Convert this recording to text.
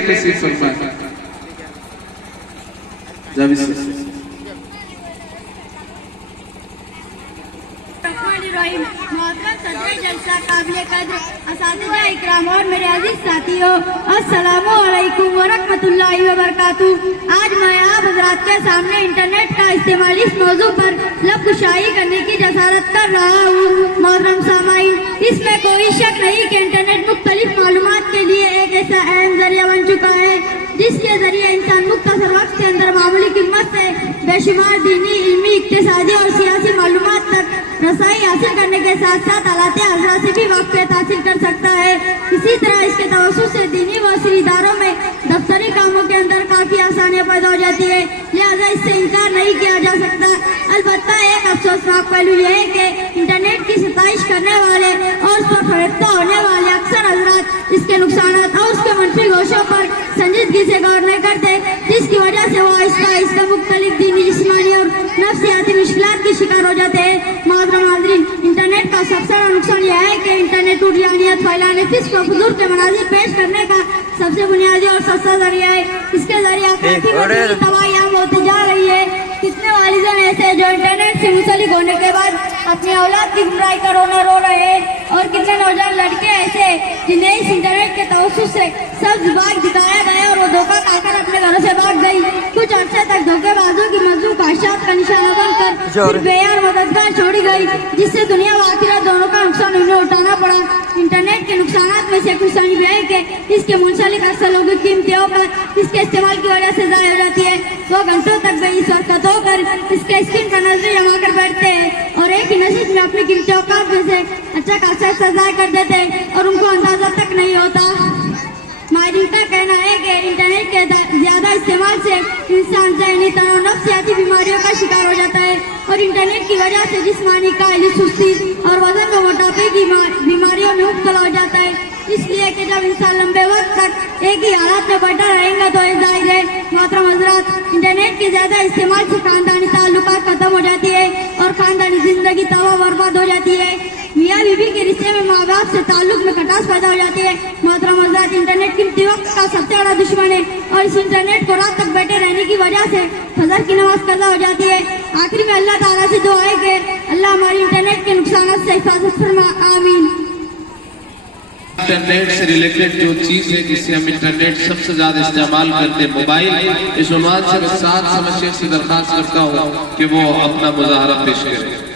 نصیب فرمائے. محترم صدر جلسہ، قابل قدر اساتذہ اکرام اور میرے عزیز ساتھیوں، السلام علیکم ورحمۃ اللہ وبرکاتہ. آج میں آپ حضرات کے سامنے انٹرنیٹ کا استعمال اس موضوع پر لب کشائی کرنے کی جسارت کر رہا ہوں. محترم سامعین، اس میں کوئی شک نہیں کہ انٹرنیٹ مختلف معلومات کے لیے ایک ایسا اہم ذریعہ بن چکا ہے جس کے ذریعے انسان مختصر وقت کے اندر معمولی قیمت سے بے شمار دینی، علمی، اقتصادی اور سیاسی معلومات تک رسائی حاصل کرنے کے ساتھ ساتھ اعلیٰ حضرات سے بھی واقفیت حاصل کر سکتا ہے. اسی طرح اس کے توسط سے دینی و عصری اداروں میں دفتری کاموں کے اندر کافی آسانیاں پیدا ہو جاتی ہے، لہٰذا اس سے انکار نہیں کیا جا سکتا. البتہ ایک افسوسناک پہلو یہ ہے کہ انٹرنیٹ کی ستائش کرنے والے اور اس پر فریفتہ ہونے والے اکثر حضرات اس کے نقصانات اور اس کے منفی گوشوں پر سنجیدگی سے غور نہیں کرتے، جس کی وجہ سے وہ آہستہ آہستہ مختلف دینی، جسمانی اور نفسیاتی مشکلات کی شکار ہو جاتے ہیں. محترم حاضرین، انٹرنیٹ کا سب سے بڑا نقصان یہ ہے کہ انٹرنیٹ ٹوٹیانیت پھیلانے، فسق و فجور کے مناظر پیش کرنے کا سب سے بنیادی اور سستا ذریعہ ہے. اس کے ذریعے کافی تباہی عام ہوتی جا رہی ہے. کتنے والدین ایسے جو انٹرنیٹ سے منسلک ہونے کے بعد اپنی اولاد کی گمراہی کا رونا رو رہے ہیں، اور کتنے نوجوان لڑکے ایسے جنہیں اس انٹرنیٹ کے توسط سے سبز باغ دکھایا گیا اور وہ دھوکہ کھا کر اپنے گھروں سے بھاگ گئی. کچھ عرصے تک دھوکے بازوں کی مظلوم خواہشات کا نشانہ بن کر پھر بے یار مددگار چھوڑی گئی، جس سے دنیا و آخرت دونوں کا نقصان انہیں اٹھانا پڑا. انٹرنیٹ کے نقصانات میں سے ایک نقصان یہ ہے کہ اس کے منسلک اکثر لوگوں کی قیمتی اوقات اس کے استعمال کی وجہ سے ضائع ہو جاتی ہے. وہ گھنٹوں تک بے اس وقت ہو کر اس کے اسکرین پر نظر جما کر بیٹھتے ہیں اور ایک ہی نشست میں اپنی قیمتی اوقات میں سے اچھا خاصا حصہ ضائع کر دیتے ہیں اور ان کو اندازہ تک نہیں ہوتا. ماہرین کا کہنا ہے کہ انٹرنیٹ کے زیادہ استعمال سے انسان ذہنی تناؤ، نفسیاتی بیماریوں کا شکار ہو جاتا ہے اور انٹرنیٹ کی وجہ سے جسمانی کاہلی، سستی اور وزن و موٹاپے کی بیماریوں میں مبتلا ہو جاتا ہے. اس لیے کہ جب انسان لمبے وقت تک ایک ہی حالت میں بیٹھا رہے گا تو یہ ظاہر ہے. محترم حضرات، انٹرنیٹ کے زیادہ استعمال سے خاندانی تعلقات ختم ہو جاتی ہے اور خاندانی زندگی تباہ برباد ہو جاتی ہے. میاں بیوی کے رشتے میں ماں باپ سے تعلق میں کٹاس پیدا ہو جاتی ہے. محترم حضرات، انٹرنیٹ قیمتی وقت کا سب سے بڑا دشمن ہے اور اس انٹرنیٹ کو رات تک بیٹھے رہنے کی وجہ سے فجر کی نماز قضا ہو جاتی ہے. آخری میں اللہ تعالیٰ سے دعا ہے کہ اللہ ہماری انٹرنیٹ کے نقصانات سے حفاظت فرما. آمین. انٹرنیٹ سے ریلیٹڈ جو چیز ہے جس سے ہم انٹرنیٹ سب سے زیادہ استعمال کرتے ہیں، موبائل، اس عنوان سے میں 7 سمجھے سے درخواست کرتا ہوں کہ وہ اپنا مظاہرہ پیش کریں.